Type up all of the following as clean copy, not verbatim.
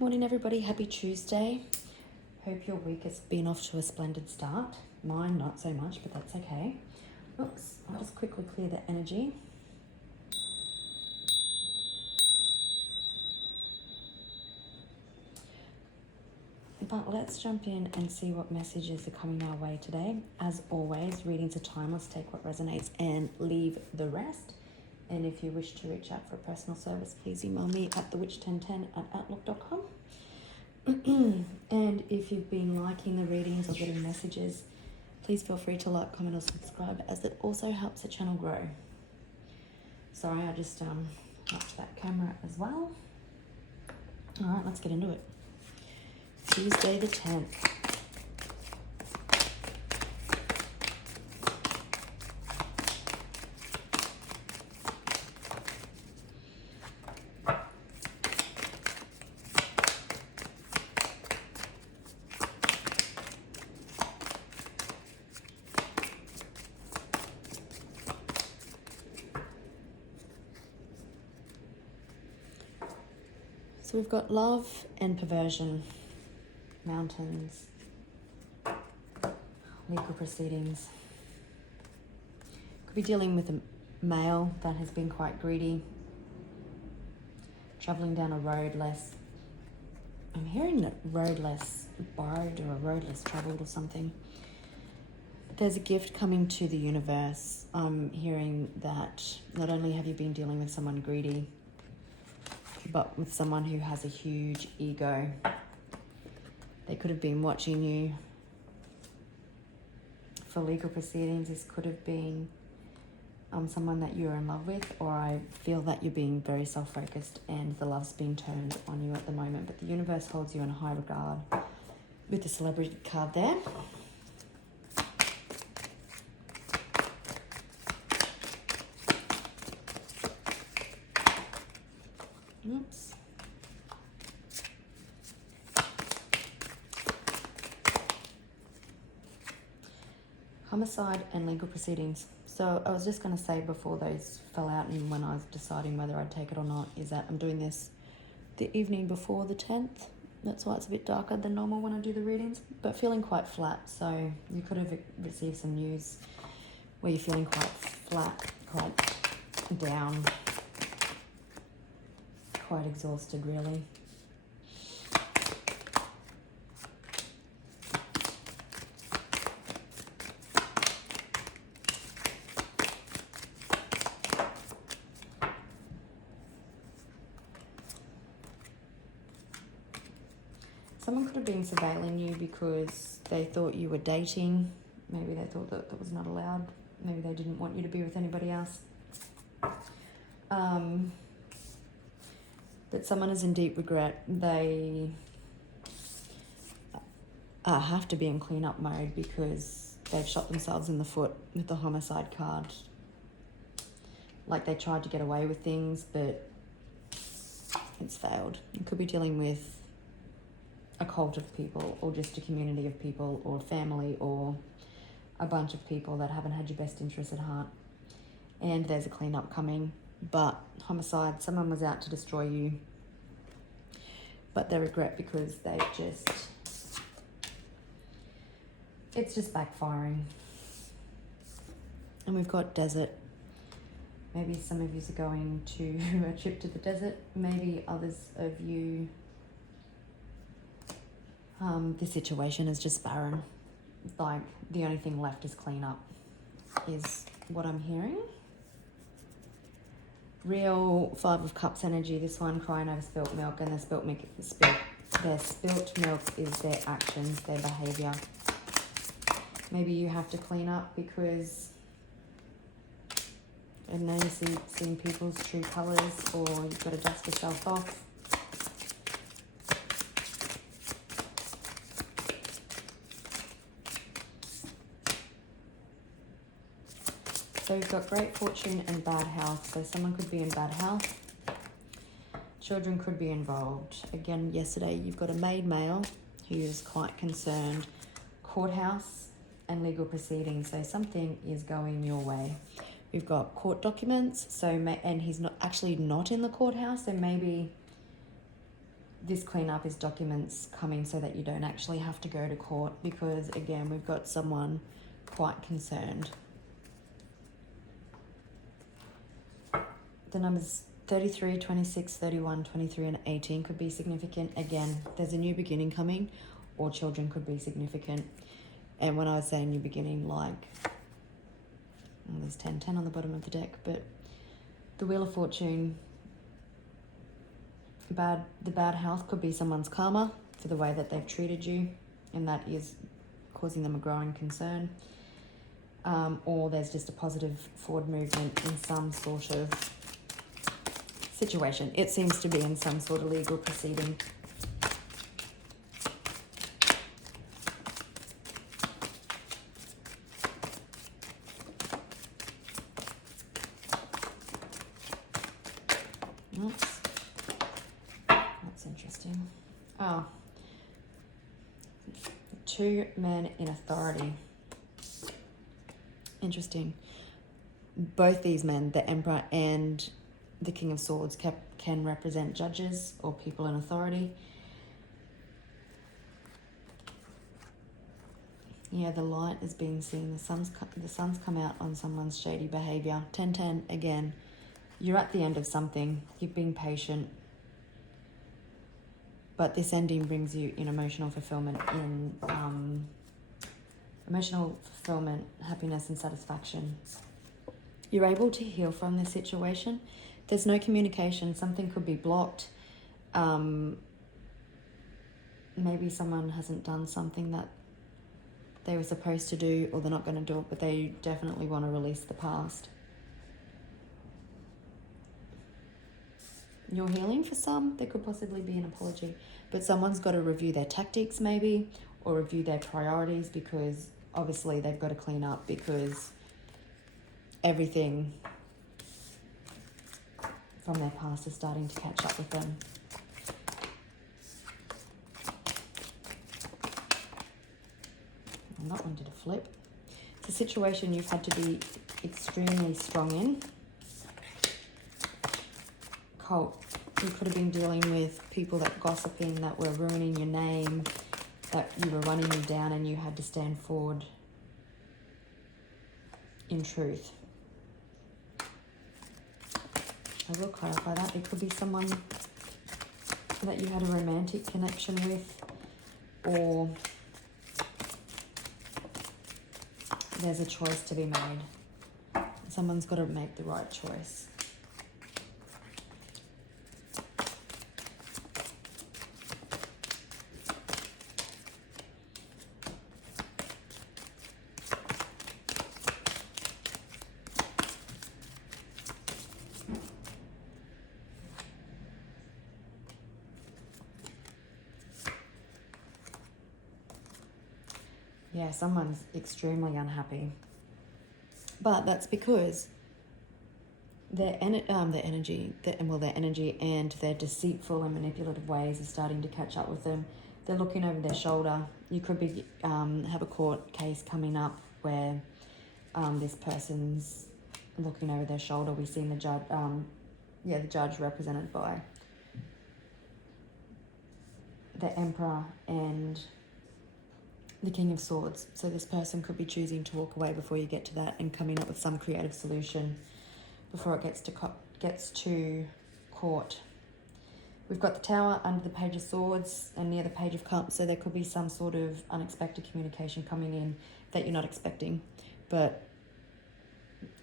Morning everybody, happy Tuesday. Hope your week has been off to a splendid start. Mine not so much, but that's okay. Oops, I'll just quickly clear the energy. But let's jump in and see what messages are coming our way today. As always, readings are timeless, take what resonates and leave the rest. And if you wish to reach out for a personal service, please email me at thewitch1010@outlook.com. And if you've been liking the readings or getting messages, please feel free to like, comment or subscribe, as it also helps the channel grow. Sorry, I just knocked that camera as well. All right, let's get into it. Tuesday the 10th. So we've got love and perversion, mountains, legal proceedings. Could be dealing with a male that has been quite greedy, travelling down a road less, I'm hearing that road less borrowed or a road less travelled or something. There's a gift coming to the universe. I'm hearing that not only have you been dealing with someone greedy, but with someone who has a huge ego. They could have been watching you for legal proceedings. This could have been someone that you're in love with, or I feel that you're being very self-focused and the love's being turned on you at the moment. But the universe holds you in high regard with the celebrity card there. Oops. Homicide and legal proceedings. So I was just going to say before those fell out and when I was deciding whether I'd take it or not, is that I'm doing this the evening before the 10th. That's why it's a bit darker than normal when I do the readings, but feeling quite flat. So you could have received some news where you're feeling quite flat, quite down, quite exhausted really. Someone could have been surveilling you because they thought you were dating. Maybe they thought that was not allowed. Maybe they didn't want you to be with anybody else. That someone is in deep regret. They have to be in cleanup mode because they've shot themselves in the foot with the homicide card. Like they tried to get away with things, but it's failed. You could be dealing with a cult of people, or just a community of people, or family, or a bunch of people that haven't had your best interests at heart. And there's a cleanup coming. But homicide, someone was out to destroy you, but they regret because it's just backfiring. And we've got desert. Maybe some of you are going to a trip to the desert. Maybe others of you, the situation is just barren. Like the only thing left is cleanup, is what I'm hearing. Real 5 of Cups energy. This one crying over spilt milk, and their spilt milk is their actions, their behavior. Maybe you have to clean up because I know you're seeing people's true colours, or you've got to dust yourself off. So you've got great fortune and bad health. So someone could be in bad health. Children could be involved. Again, yesterday you've got a maid male who is quite concerned. Courthouse and legal proceedings. So something is going your way. We've got court documents. And he's not in the courthouse. So maybe this cleanup is documents coming so that you don't actually have to go to court, because again, we've got someone quite concerned. The numbers 33, 26, 31, 23 and 18 could be significant. Again, there's a new beginning coming, or children could be significant. And when I was saying new beginning, like, well, there's 10, 10 on the bottom of the deck, but the Wheel of Fortune, the bad health could be someone's karma for the way that they've treated you, and that is causing them a growing concern. Or there's just a positive forward movement in some sort of situation. It seems to be in some sort of legal proceeding. Oops. That's interesting. Oh. 2 men in authority. Interesting. Both these men, the Emperor and the King of Swords, can represent judges or people in authority. Yeah, the light is being seen. The sun's come out on someone's shady behavior. 10-10 again. You're at the end of something. You've been patient. But this ending brings you in emotional fulfillment, happiness and satisfaction. You're able to heal from this situation. There's no communication. Something could be blocked. Maybe someone hasn't done something that they were supposed to do, or they're not going to do it, but they definitely want to release the past. You're healing for some. There could possibly be an apology, but someone's got to review their tactics maybe, or review their priorities, because obviously they've got to clean up, because everything from their past is starting to catch up with them. And that one did a flip. It's a situation you've had to be extremely strong in. Cult. You could have been dealing with people that gossiping, that were ruining your name, that you were running them down, and you had to stand forward in truth. I will clarify that. It could be someone that you had a romantic connection with, or there's a choice to be made. Someone's got to make the right choice. Yeah, someone's extremely unhappy. But that's because their energy and their deceitful and manipulative ways are starting to catch up with them. They're looking over their shoulder. You could be have a court case coming up where this person's looking over their shoulder. We've seen the judge, the judge represented by the Emperor and the King of Swords. So this person could be choosing to walk away before you get to that, and coming up with some creative solution before it gets to court. We've got the Tower under the Page of Swords and near the Page of Cups, so there could be some sort of unexpected communication coming in that you're not expecting. But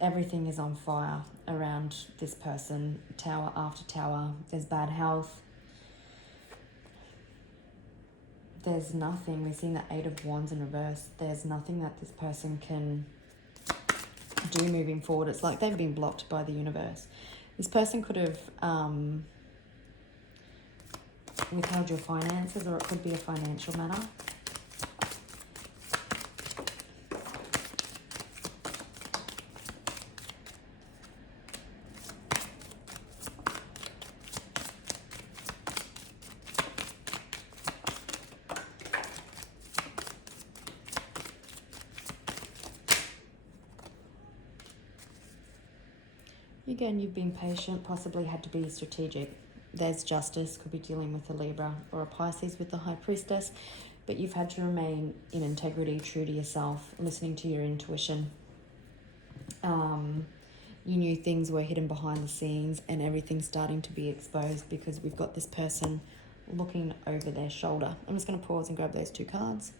everything is on fire around this person, tower after tower. There's bad health. There's nothing. We've seen the 8 of Wands in reverse. There's nothing that this person can do moving forward. It's like they've been blocked by the universe. This person could have withheld your finances, or it could be a financial matter. Again, you've been patient, possibly had to be strategic. there's justice. Could be dealing with a Libra or a Pisces with the High Priestess. But you've had to remain in integrity, true to yourself, listening to your intuition. You knew things were hidden behind the scenes and everything's starting to be exposed because we've got this person looking over their shoulder. I'm just going to pause and grab those 2 cards.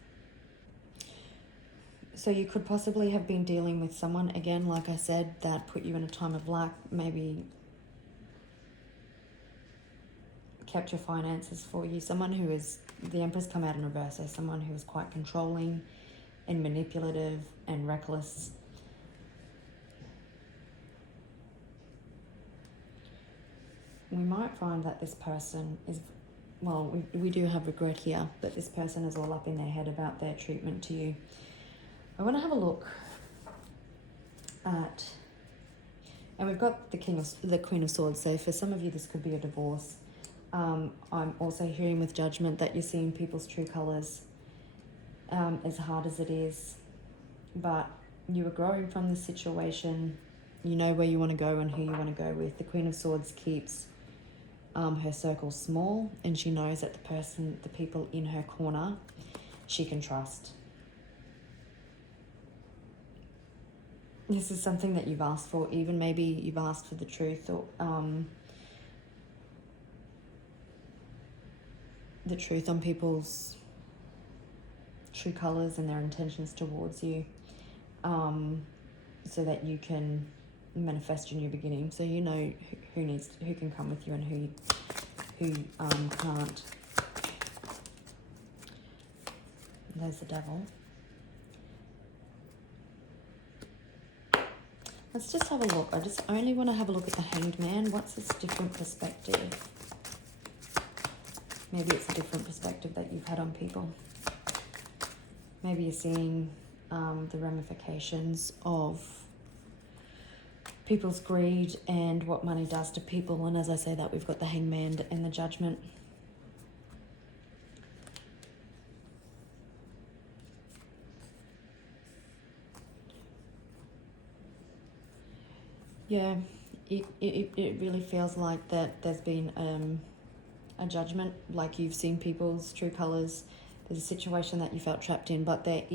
So you could possibly have been dealing with someone, again, like I said, that put you in a time of lack, maybe kept your finances for you. Someone who is, the Empress come out in reverse, so someone who is quite controlling and manipulative and reckless. We might find that this person is, well, we do have regret here, but this person is all up in their head about their treatment to you. I want to have a look at, and we've got the Queen of Swords, so for some of you this could be a divorce. I'm also hearing with Judgment that you're seeing people's true colours, as hard as it is, but you are growing from this situation. You know where you want to go and who you want to go with. The Queen of Swords keeps her circle small, and she knows that the people in her corner, she can trust. This is something that you've asked for. Even maybe you've asked for the truth, or the truth on people's true colors and their intentions towards you, so that you can manifest your new beginning. So you know who can come with you and who can't. There's the Devil. Let's just have a look. I just only want to have a look at the Hanged Man. What's this different perspective? Maybe it's a different perspective that you've had on people. Maybe you're seeing the ramifications of people's greed and what money does to people. And as I say that, we've got the Hangman and the Judgment. Yeah, it really feels like that there's been a judgment, like you've seen people's true colours. There's a situation that you felt trapped in, but it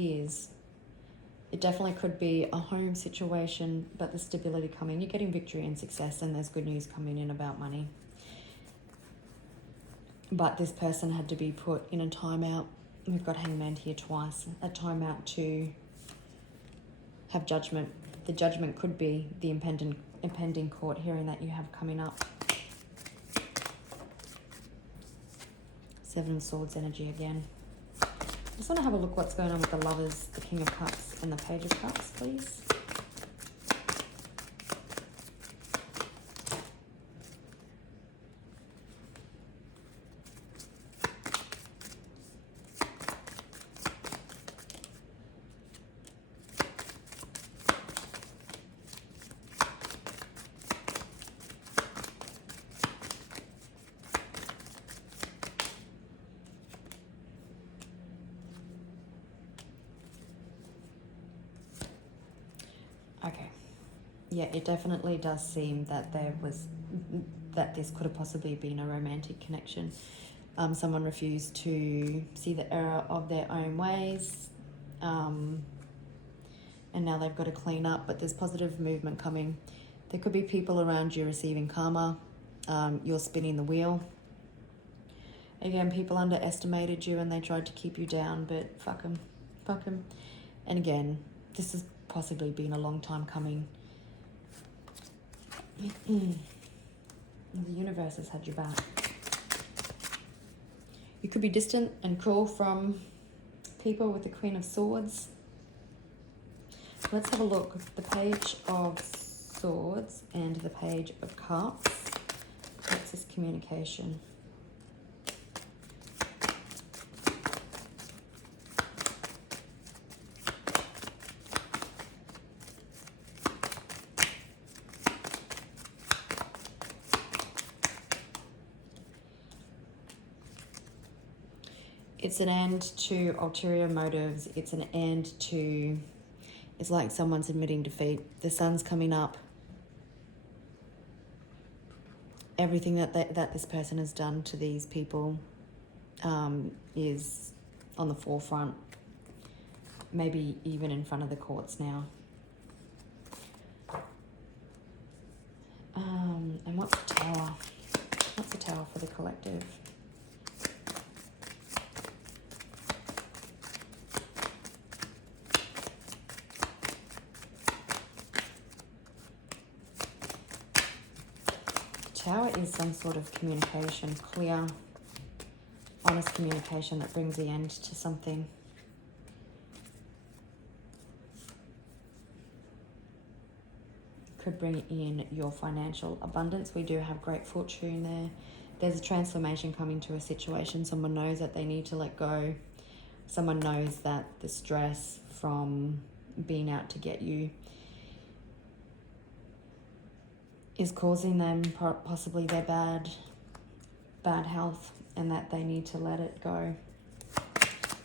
definitely could be a home situation, but the stability coming. You're getting victory and success, and there's good news coming in about money. But this person had to be put in a timeout. We've got Hangman here twice. A timeout to have judgment. The judgment could be the impending court hearing that you have coming up. 7 of Swords energy again. I just want to have a look what's going on with the Lovers, the King of Cups, and the Page of Cups, please. Okay. Yeah, it definitely does seem that this could have possibly been a romantic connection. Someone refused to see the error of their own ways, and now they've got to clean up, but there's positive movement coming. There could be people around you receiving karma. You're spinning the wheel. Again, people underestimated you and they tried to keep you down, but fuck them. And again, this has possibly been a long time coming. The universe has had your back. You could be distant and cruel from people with the Queen of Swords. Let's have a look. The Page of Swords and the Page of Cups. What's this communication? It's an end to ulterior motives. It's an end to, it's like someone's admitting defeat. The sun's coming up. everything that this person has done to these people is on the forefront, maybe even in front of the courts now. And what's the Tower? What's the Tower for the collective? Tower is some sort of communication, clear, honest communication that brings the end to something. Could bring in your financial abundance. We do have great fortune there. There's a transformation coming to a situation. Someone knows that they need to let go. Someone knows that the stress from being out to get you is causing them possibly their bad health, and that they need to let it go.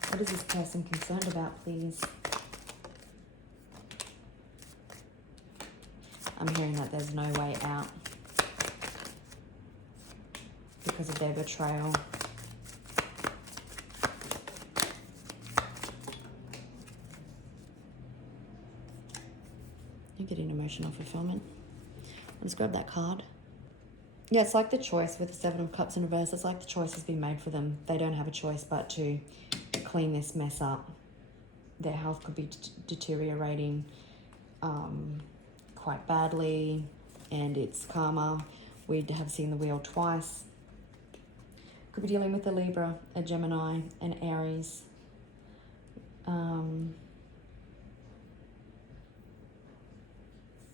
What is this person concerned about, please? I'm hearing that there's no way out because of their betrayal. You're getting emotional fulfillment. Let's grab that card. Yeah, it's like the choice with the Seven of Cups in reverse. It's like the choice has been made for them. They don't have a choice but to clean this mess up. Their health could be deteriorating quite badly, and it's karma. We have seen the wheel twice. Could be dealing with a Libra, a Gemini, an Aries. An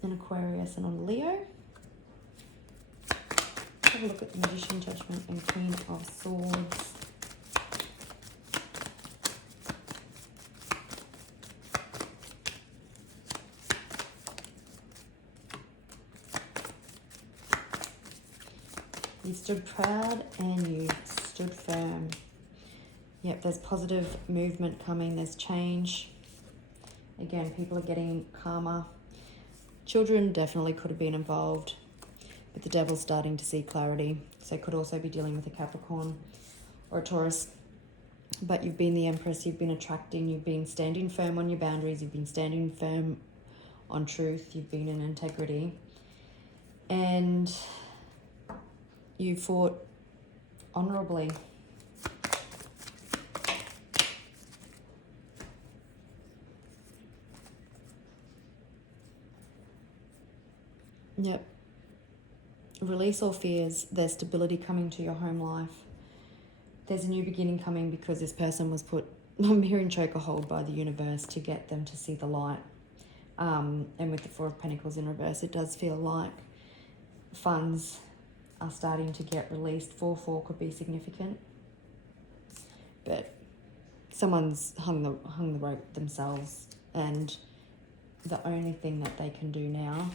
Aquarius and a Leo. Have a look at the Magician, Judgment, and Queen of Swords. You stood proud and you stood firm. Yep, there's positive movement coming. There's change. Again, people are getting karma. Children definitely could have been involved, but the Devil's starting to see clarity. So could also be dealing with a Capricorn or a Taurus. But you've been the Empress. You've been attracting. You've been standing firm on your boundaries. You've been standing firm on truth. You've been in integrity. And you fought honorably. Yep. Release all fears. There's stability coming to your home life. There's a new beginning coming because this person was put, I'm hearing chokehold by the universe to get them to see the light. And with the Four of Pentacles in reverse, it does feel like funds are starting to get released. 4-4 could be significant, but someone's hung the rope themselves, and the only thing that they can do now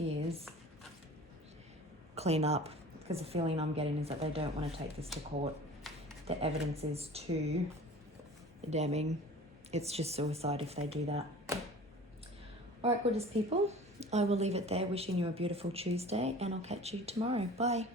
is clean up, because the feeling I'm getting is that they don't want to take this to court. The evidence is too damning. It's just suicide if they do that. All right, gorgeous people, I will leave it there. Wishing you a beautiful Tuesday, and I'll catch you tomorrow. Bye.